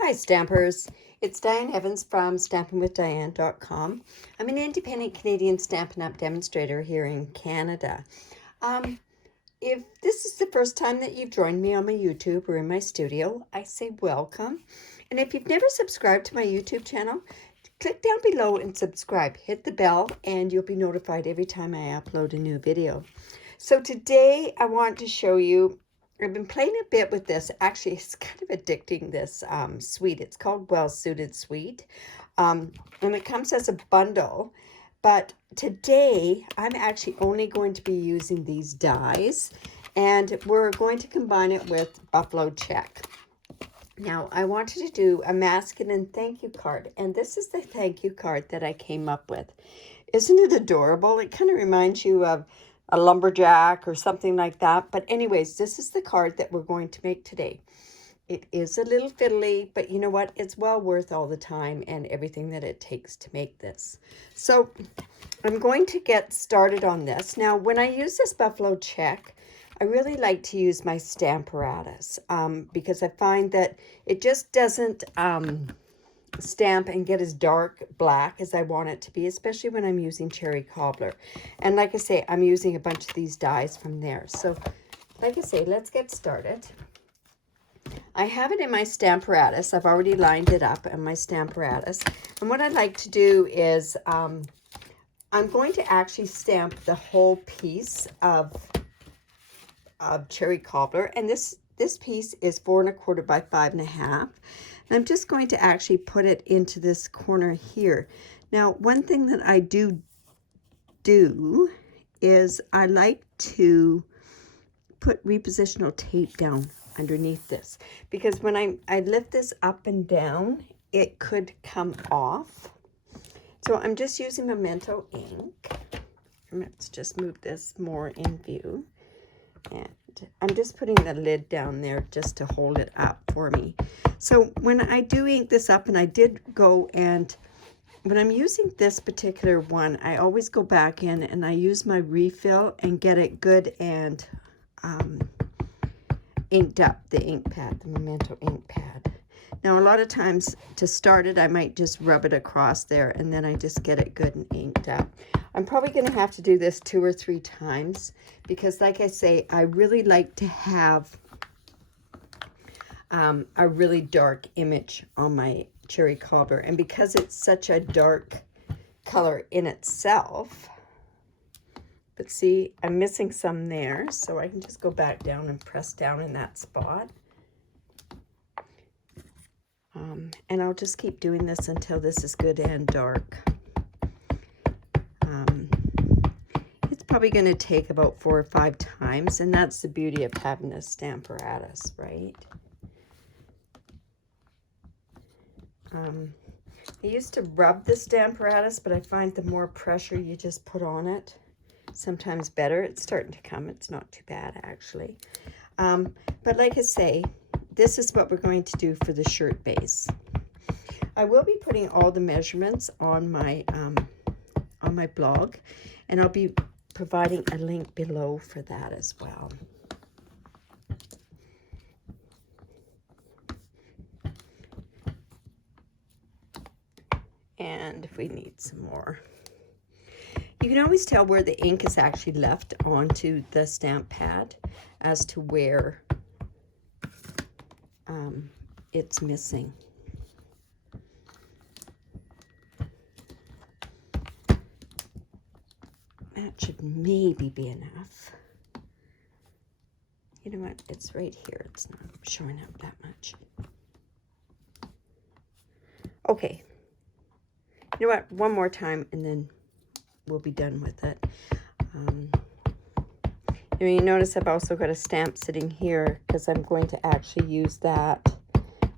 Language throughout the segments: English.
Hi Stampers, it's Diane Evans from stampinwithdiane.com. I'm an independent Canadian Stampin' Up demonstrator here in Canada. If this is the first time that you've joined me on my YouTube or in my studio, I say welcome. And if you've never subscribed to my YouTube channel, click down below and subscribe. Hit the bell and you'll be notified every time I upload a new video. So today I want to show you, I've been playing a bit with this. Actually, it's kind of addicting, this suite. It's called Well Suited Suite. And it comes as a bundle. But today, I'm actually only going to be using these dies. And we're going to combine it with Buffalo Check. Now, I wanted to do a masking and thank you card. And this is the thank you card that I came up with. Isn't it adorable? It kind of reminds you of a lumberjack or something like that. But anyways, this is the card that we're going to make today. It is a little fiddly, but you know what? It's well worth all the time and everything that it takes to make this. So I'm going to get started on this. Now, when I use this Buffalo Check, I really like to use my Stamparatus because I find that it just doesn't stamp and get as dark black as I want it to be, especially when I'm using cherry cobbler. And like I say, I'm using a bunch of these dies from there. So like I say, let's get started. I have it in my Stamparatus. I've already lined it up in my Stamparatus. And what I'd like to do is I'm going to actually stamp the whole piece of cherry cobbler. And this piece is 4 1/4 by 5 1/2. And I'm just going to actually put it into this corner here. Now, one thing that I do is I like to put repositional tape down underneath this, because when I lift this up and down, it could come off. So I'm just using Memento ink. Let's just move this more in view. And I'm just putting the lid down there just to hold it up for me. So when I do ink this up, and I did go, and when I'm using this particular one, I always go back in and I use my refill and get it good and inked up, the ink pad, the Memento ink pad. Now, a lot of times to start it, I might just rub it across there and then I just get it good and inked up. I'm probably going to have to do this 2 or 3 times because, like I say, I really like to have a really dark image on my cherry cobbler. And because it's such a dark color in itself, but see, I'm missing some there, so I can just go back down and press down in that spot. And I'll just keep doing this until this is good and dark. It's probably going to take about 4 or 5 times, and that's the beauty of having a Stamparatus, right? I used to rub the Stamparatus, but I find the more pressure you just put on it, sometimes better. It's starting to come. It's not too bad, actually. But like I say, this is what we're going to do for the shirt base. I will be putting all the measurements on my blog, and I'll be providing a link below for that as well. And if we need some more, you can always tell where the ink is actually left onto the stamp pad as to where it's missing. That should maybe be enough. You know what? It's right here. It's not showing up that much. Okay. You know what? One more time and then we'll be done with it. You notice I've also got a stamp sitting here because I'm going to actually use that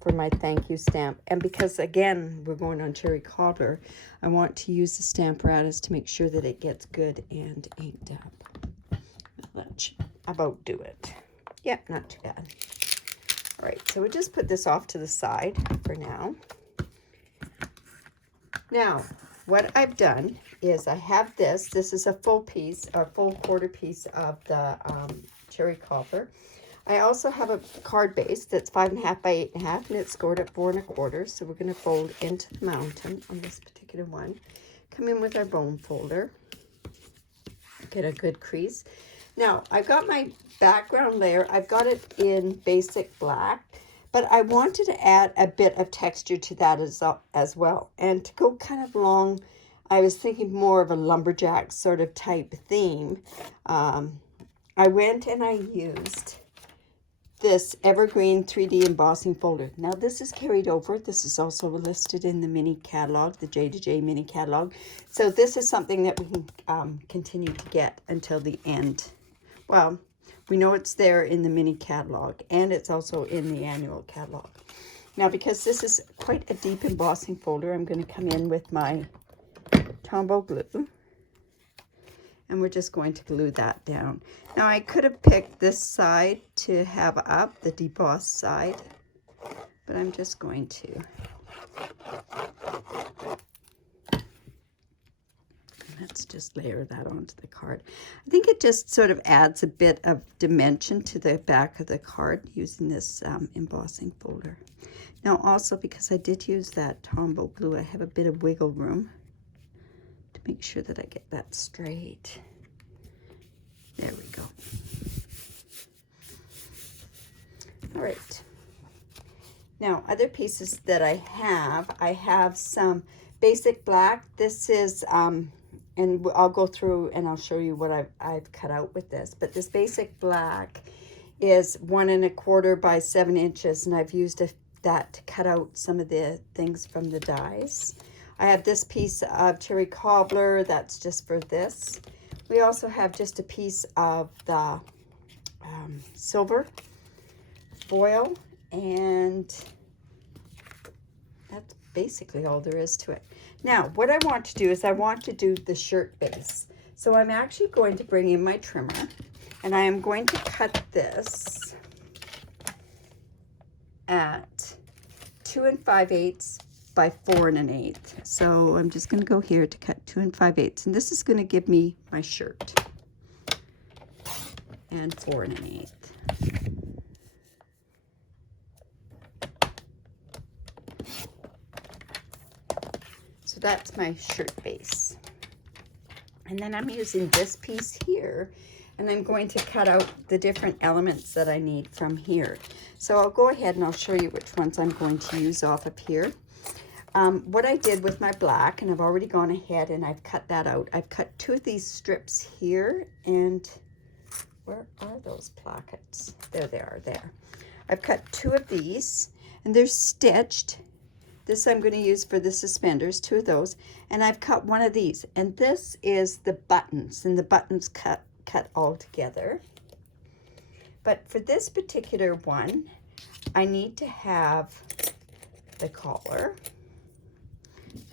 for my thank you stamp. And because, again, we're going on cherry cobbler, I want to use the Stamparatus to make sure that it gets good and inked up. That should about do it. Yeah, not too bad. All right, so we'll just put this off to the side for now. Now, what I've done is I have this. This is a full piece, a full 1/4 piece of the cherry cobbler. I also have a card base that's 5.5 by 8.5, and it's scored at 4.25. So we're going to fold into the mountain on this particular one. Come in with our bone folder. Get a good crease. Now, I've got my background layer. I've got it in basic black, but I wanted to add a bit of texture to that as well. And to go kind of long, I was thinking more of a lumberjack sort of type theme. I went and I used this evergreen 3D embossing folder. Now this is carried over. This is also listed in the mini catalog, the J2J mini catalog. So this is something that we can continue to get until the end. Well, we know it's there in the mini catalog, and it's also in the annual catalog. Now, because this is quite a deep embossing folder, I'm going to come in with my Tombow glue. And we're just going to glue that down. Now, I could have picked this side to have up, the debossed side, but I'm just going to. Let's just layer that onto the card. I think it just sort of adds a bit of dimension to the back of the card using this embossing folder. Now, also, because I did use that Tombow glue, I have a bit of wiggle room to make sure that I get that straight. There we go. All right. Now, other pieces that I have some basic black. This is, and I'll go through and I'll show you what I've cut out with this. But this basic black is 1.25 by 7 inches, and I've used that to cut out some of the things from the dies. I have this piece of cherry cobbler, that's just for this. We also have just a piece of the silver foil, and that's basically all there is to it. Now, what I want to do is I want to do the shirt base. So I'm actually going to bring in my trimmer, and I am going to cut this at 2 5/8 by 4 1/8. So I'm just going to go here to cut 2 5/8, and this is going to give me my shirt, and 4 1/8. So that's my shirt base. And then I'm using this piece here, and I'm going to cut out the different elements that I need from here. So I'll go ahead and I'll show you which ones I'm going to use off of here. What I did with my black, and I've already gone ahead and I've cut that out. I've cut 2 of these strips here, and where are those plackets? There they are, there. I've cut 2 of these, and they're stitched. This I'm going to use for the suspenders, 2 of those, and I've cut 1 of these, and this is the buttons, and the buttons cut all together. But for this particular one, I need to have the collar.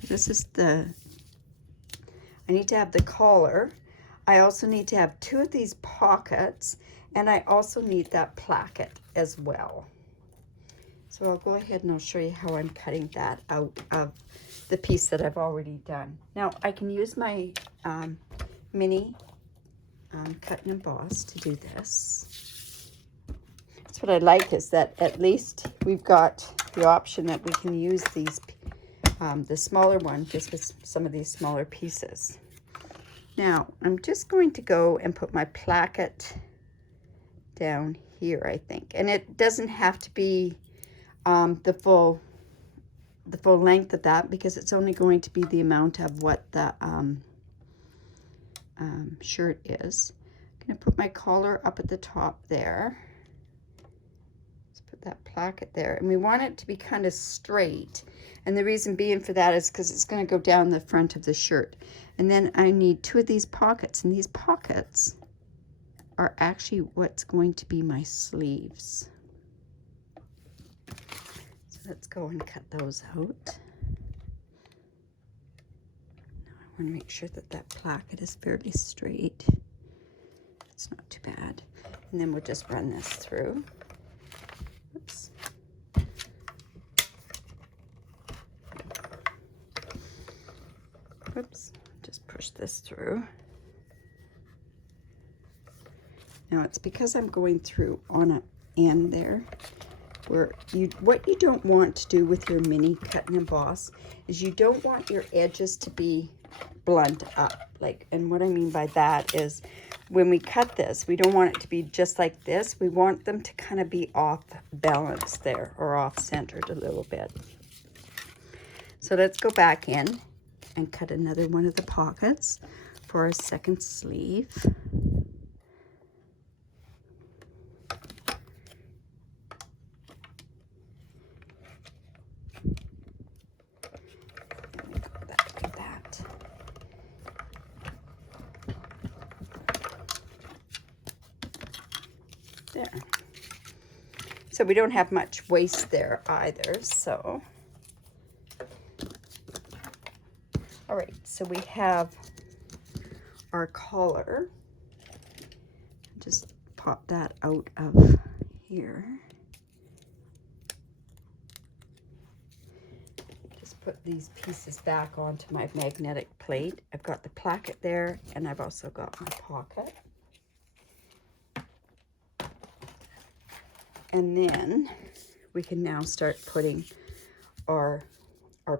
This is I need to have the collar. I also need to have 2 of these pockets, and I also need that placket as well. So I'll go ahead and I'll show you how I'm cutting that out of the piece that I've already done. Now, I can use my mini cut and emboss to do this. That's what I like, is that at least we've got the option that we can use these, the smaller one, just with some of these smaller pieces. Now, I'm just going to go and put my placket down here, I think. And it doesn't have to be the full length of that, because it's only going to be the amount of what the shirt is. I'm going to put my collar up at the top there. Let's put that placket there, and we want it to be kind of straight, and the reason being for that is because it's going to go down the front of the shirt. And then I need 2 of these pockets, and these pockets are actually what's going to be my sleeves. Let's go and cut those out. Now I want to make sure that that placket is fairly straight. It's not too bad. And then we'll just run this through. Oops. Oops. Just push this through. Now it's because I'm going through on end there. Where what you don't want to do with your mini cut and emboss is you don't want your edges to be blunt up. Like, and what I mean by that is when we cut this, we don't want it to be just like this. We want them to kind of be off balance there, or off centered a little bit. So let's go back in and cut another one of the pockets for our second sleeve. There. So we don't have much waist there either, so. All right, so we have our collar. Just pop that out of here. Just put these pieces back onto my magnetic plate. I've got the placket there, and I've also got my pocket. And then we can now start putting our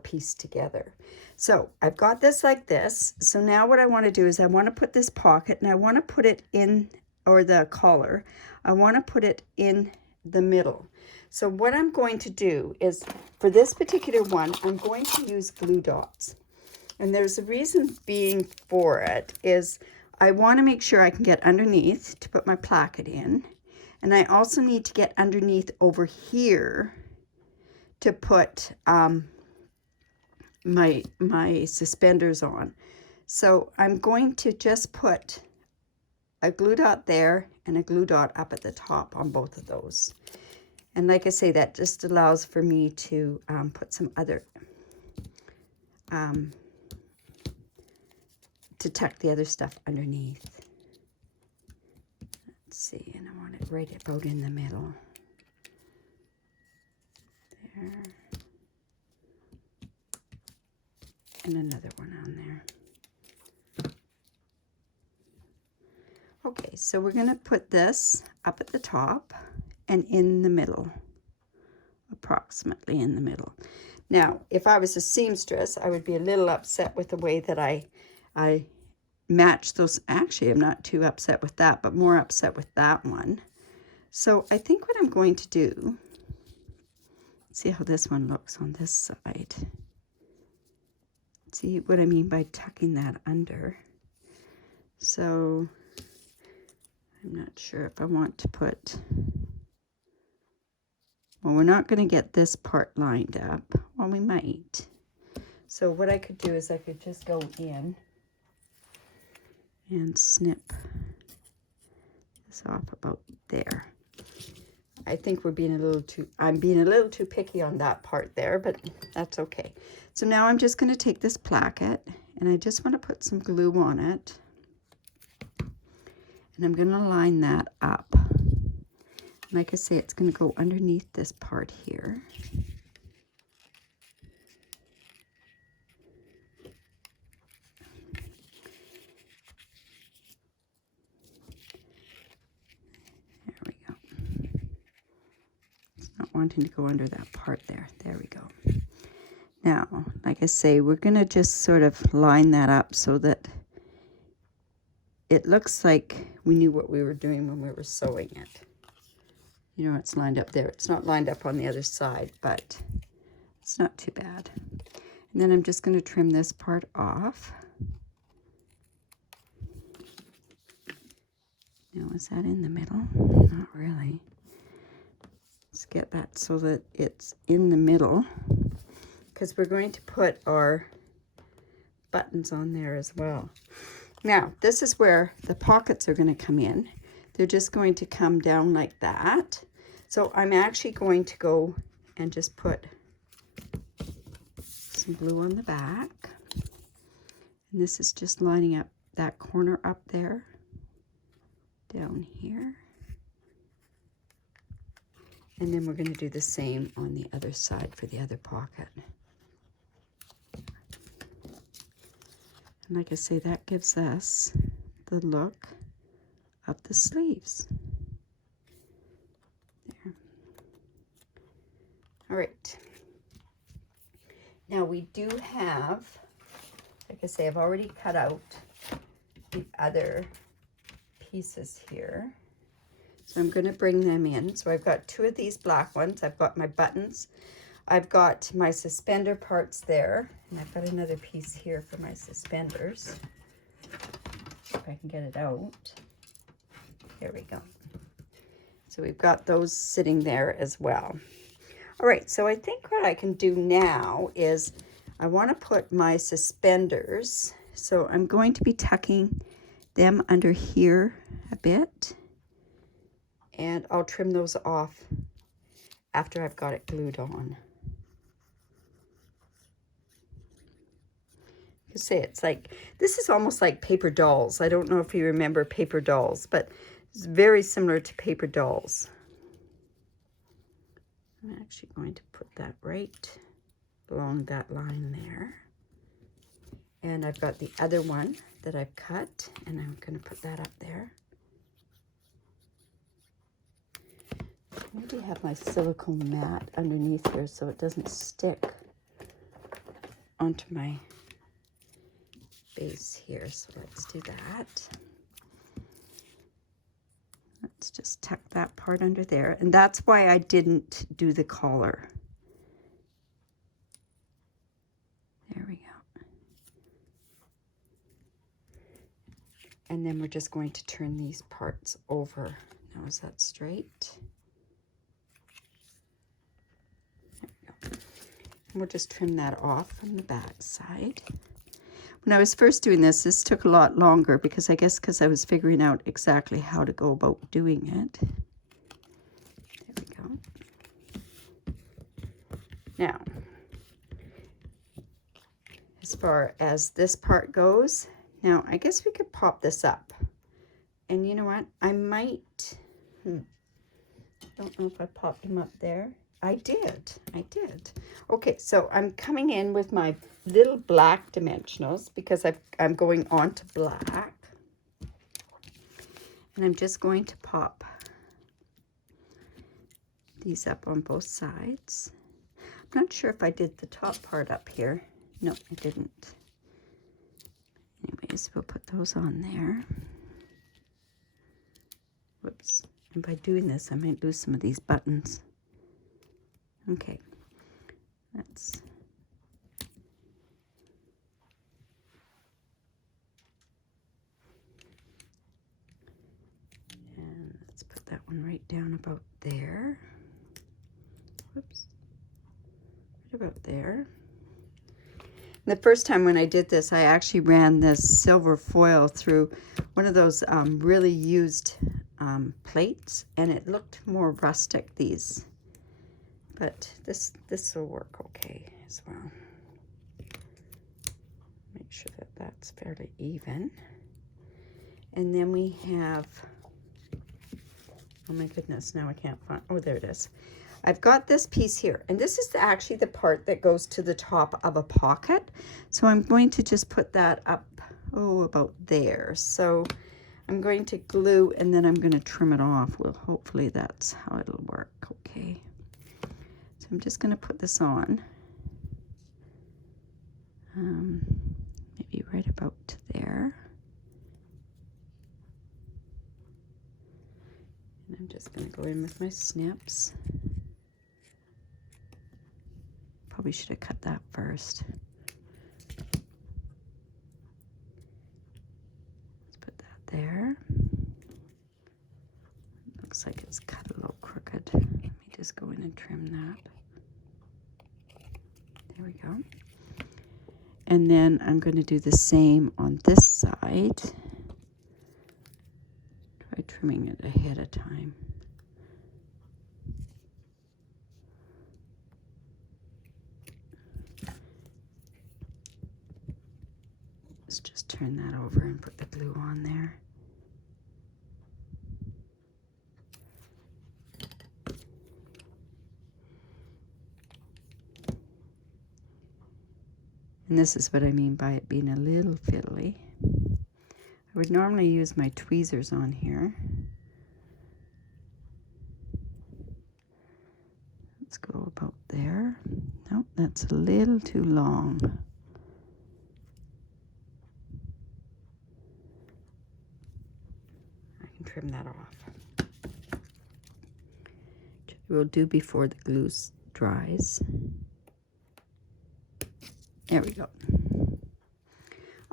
piece together. So I've got this like this. So now what I want to do is I want to put this pocket, and I want to put it in, or the collar, I want to put it in the middle. So what I'm going to do is, for this particular one, I'm going to use glue dots. And there's a reason being for it is I want to make sure I can get underneath to put my placket in. And I also need to get underneath over here to put my suspenders on. So I'm going to just put a glue dot there and a glue dot up at the top on both of those. And like I say, that just allows for me to put some other, to tuck the other stuff underneath. Let's see, and I want it right about in the middle. There. And another one on there. Okay, so we're going to put this up at the top and in the middle, approximately in the middle. Now, if I was a seamstress, I would be a little upset with the way that I match those. Actually, I'm not too upset with that, but more upset with that one. So I think what I'm going to do, see how this one looks on this side. See what I mean by tucking that under. So I'm not sure if I want to put, well, we're not going to get this part lined up. Well, we might. So what I could do is I could just go in and snip this off about there. I think I'm being a little too picky on that part there, but that's okay. So now I'm just going to take this placket, and I just want to put some glue on it. And I'm going to line that up. Like I say, it's going to go underneath this part here. There we go. It's not wanting to go under that part there. There we go. Now, like I say, we're going to just sort of line that up so that it looks like we knew what we were doing when we were sewing it. You know, it's lined up there. It's not lined up on the other side, but it's not too bad. And then I'm just going to trim this part off. Now, is that in the middle? Not really. Let's get that so that it's in the middle, because we're going to put our buttons on there as well. Now, this is where the pockets are going to come in. They're just going to come down like that. So I'm actually going to go and just put some glue on the back. And this is just lining up that corner up there, down here. And then we're going to do the same on the other side for the other pocket. And like I say, that gives us the look of the sleeves. All right. Now we do have, like I say, I've already cut out the other pieces here. So I'm going to bring them in. So I've got 2 of these black ones. I've got my buttons. I've got my suspender parts there. And I've got another piece here for my suspenders. If I can get it out. There we go. So we've got those sitting there as well. All right, so I think what I can do now is I want to put my suspenders. So I'm going to be tucking them under here a bit. And I'll trim those off after I've got it glued on. You say it's like, this is almost like paper dolls. I don't know if you remember paper dolls, but it's very similar to paper dolls. I'm actually going to put that right along that line there. And I've got the other one that I've cut, and I'm going to put that up there. Maybe have my silicone mat underneath here so it doesn't stick onto my base here. So let's do that. Let's just tuck that part under there. And that's why I didn't do the collar. There we go. And then we're just going to turn these parts over. Now is that straight? We'll just trim that off from the back side. When I was first doing this, this took a lot longer because I guess because I was figuring out exactly how to go about doing it. There we go. Now, as far as this part goes, now I guess we could pop this up. And you know what? I might, don't know if I popped him up there. I did. Okay, so I'm coming in with my little black dimensionals because I'm going on to black. And I'm just going to pop these up on both sides. I'm not sure if I did the top part up here. No, I didn't. Anyways, we'll put those on there. Whoops. And by doing this, I might lose some of these buttons. Okay, let's put that one right down about there. Whoops, right about there. The first time when I did this, I actually ran this silver foil through one of those really used plates, and it looked more rustic, these. But this will work okay as well. Make sure that that's fairly even. And then we have, oh my goodness, now I can't find, oh, there it is. I've got this piece here, and this is actually the part that goes to the top of a pocket. So I'm going to just put that up, oh, about there. So I'm going to glue, and then I'm going to trim it off. Well, hopefully that's how it'll work, okay. So I'm just going to put this on, maybe right about to there. And I'm just going to go in with my snips. Probably should have cut that first. Let's put that there. Looks like it's cut a little crooked. Let me just go in and trim that. There we go. And then I'm going to do the same on this side. Try trimming it ahead of time. Let's just turn that over and put the glue on there. And this is what I mean by it being a little fiddly. I would normally use my tweezers on here. Let's go about there. No, that's a little too long. I can trim that off. We'll do before the glue dries. There we go.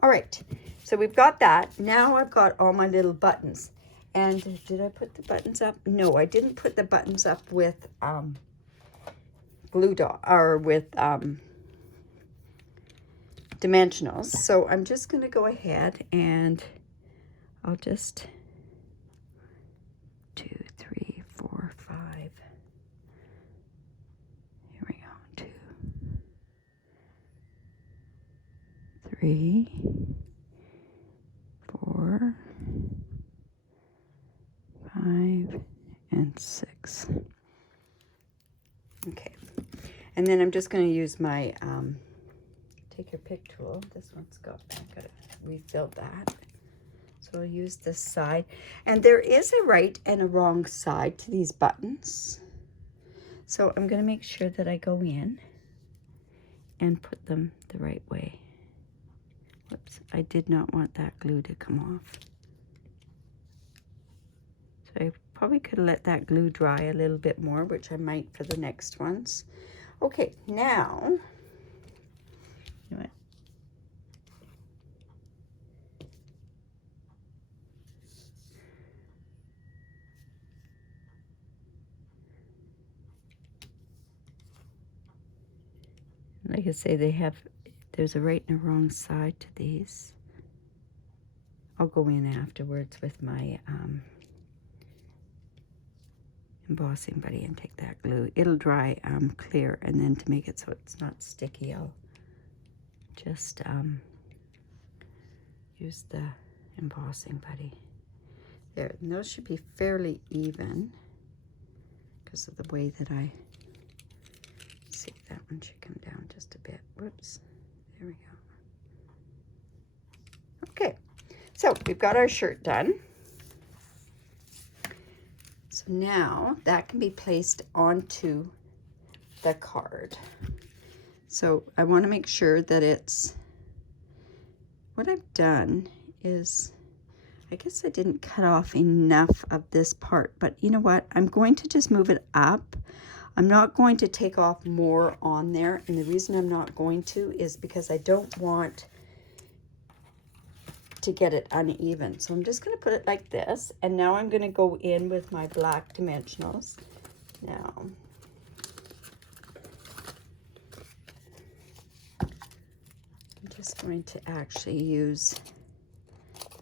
All right, so we've got that. Now I've got all my little buttons. And did I put the buttons up? No, I didn't put the buttons up with glue dot or with dimensionals. So I'm just going to go ahead and I'll just 2, 3, 4, 5. Here we go. 2, 3, 4, 5, and 6. Okay, and then I'm just going to use my take your pick tool. This one's got, I gotta refill that. So I'll use this side. And there is a right and a wrong side to these buttons. So I'm going to make sure that I go in and put them the right way. Whoops, I did not want that glue to come off. So I probably could have let that glue dry a little bit more, which I might for the next ones. Okay, now, you know what? Like I say, there's a right and a wrong side to these. I'll go in afterwards with my embossing buddy and take that glue. It'll dry clear, and then to make it so it's not sticky, I'll just use the embossing buddy. There, and those should be fairly even because of the way that I see. That one should come down just a bit. Whoops. There we go. Okay, so we've got our shirt done. So now that can be placed onto the card. So I want to make sure that it's, what I've done is, I guess I didn't cut off enough of this part, but you know what? I'm going to just move it up. I'm not going to take off more on there, and the reason I'm not going to is because I don't want to get it uneven. So I'm just going to put it like this, and now I'm going to go in with my black dimensionals. Now, I'm just going to actually use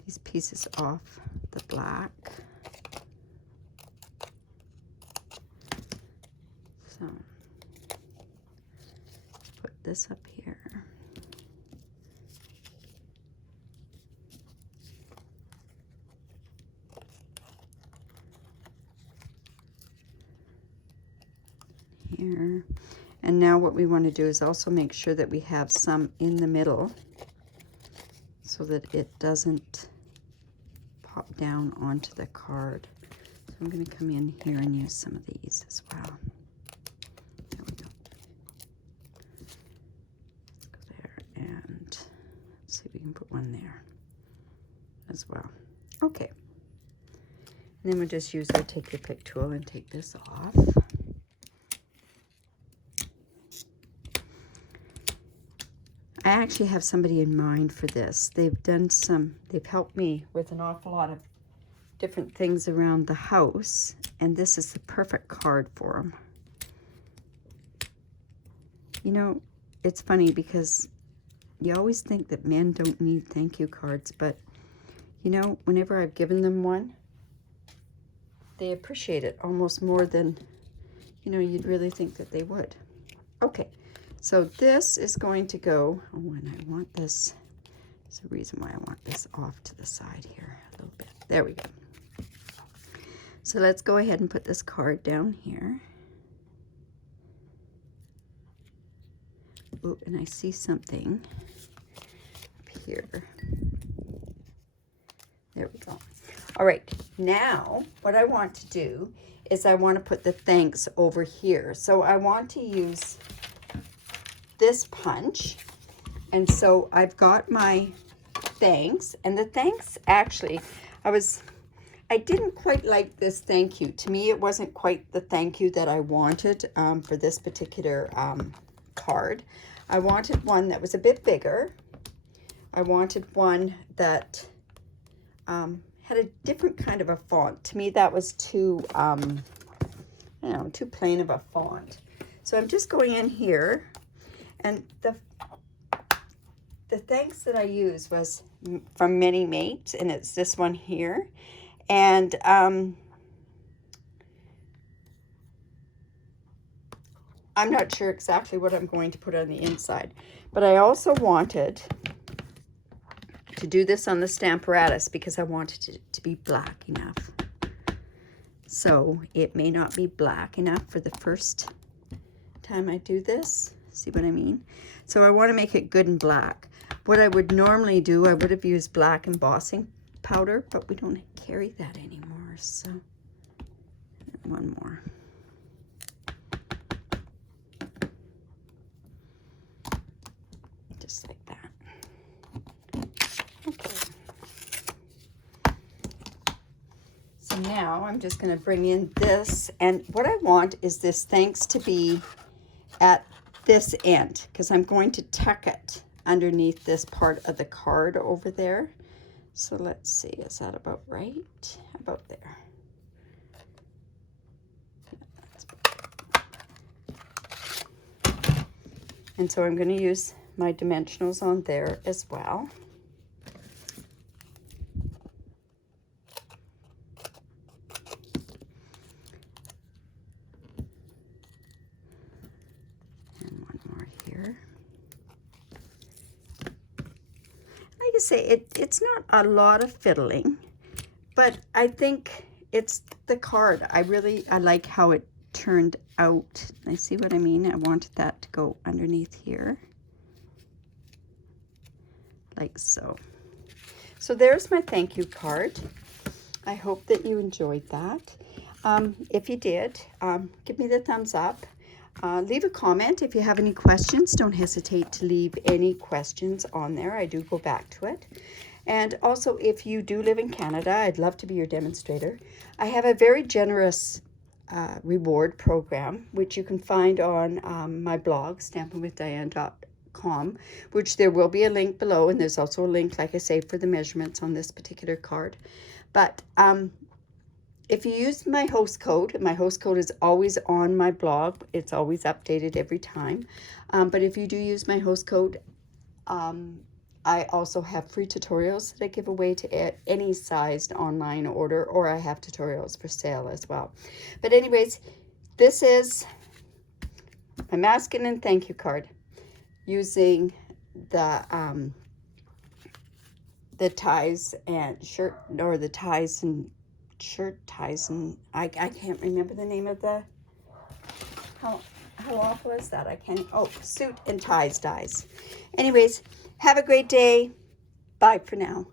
these pieces off the black. So, put this up here. Here. And now what we want to do is also make sure that we have some in the middle so that it doesn't pop down onto the card. So I'm going to come in here and use some of these as well. There we go. Let's go there, and let's see if we can put one there as well. Okay. And then we'll just use our take your pick tool and take this off. I actually have somebody in mind for this. They've helped me with an awful lot of different things around the house, and this is the perfect card for them. You know, it's funny because you always think that men don't need thank you cards, but you know, whenever I've given them one, they appreciate it almost more than, you know, you'd really think that they would. Okay. So this is going to go, oh, and I want this, there's a reason why I want this off to the side here a little bit. There we go. So let's go ahead and put this card down here. Oh, and I see something up here. There we go. All right, now what I want to do is I want to put the thanks over here. So I want to use this punch. And so I've got my thanks, and the thanks actually, I didn't quite like this thank you. To me, it wasn't quite the thank you that I wanted for this particular card. I wanted one that was a bit bigger. I wanted one that had a different kind of a font. To me, that was too, too plain of a font. So I'm just going in here, and the thanks that I used was from Mini Mates, and it's this one here. And I'm not sure exactly what I'm going to put on the inside, but I also wanted to do this on the Stamparatus because I wanted it to be black enough. So it may not be black enough for the first time I do this. See what I mean? So I want to make it good and black. What I would normally do, I would have used black embossing powder, but we don't carry that anymore. So one more. Just like that. Okay. So now I'm just going to bring in this, and what I want is this thanks to be at this end, because I'm going to tuck it underneath this part of the card over there. So let's see, is that about right? About there. And so I'm going to use my dimensionals on there as well. And one more here. Like I say, it's not a lot of fiddling, but I think it's the card. I like how it turned out. I see what I mean. I wanted that to go underneath here, like so. So there's my thank you card. I hope that you enjoyed that. If you did, give me the thumbs up. Leave a comment if you have any questions. Don't hesitate to leave any questions on there. I do go back to it. And also, if you do live in Canada, I'd love to be your demonstrator. I have a very generous reward program, which you can find on my blog, stampinwithdiane.com, which there will be a link below, and there's also a link, like I say, for the measurements on this particular card. But if you use my host code is always on my blog. It's always updated every time. But if you do use my host code, I also have free tutorials that I give away to any sized online order, or I have tutorials for sale as well. But anyways, this is my masking and thank you card using the ties and shirt, or the ties and shirt ties, and I can't remember the name of the, how awful is that? I can't, oh, suit and ties dies. Anyways, have a great day. Bye for now.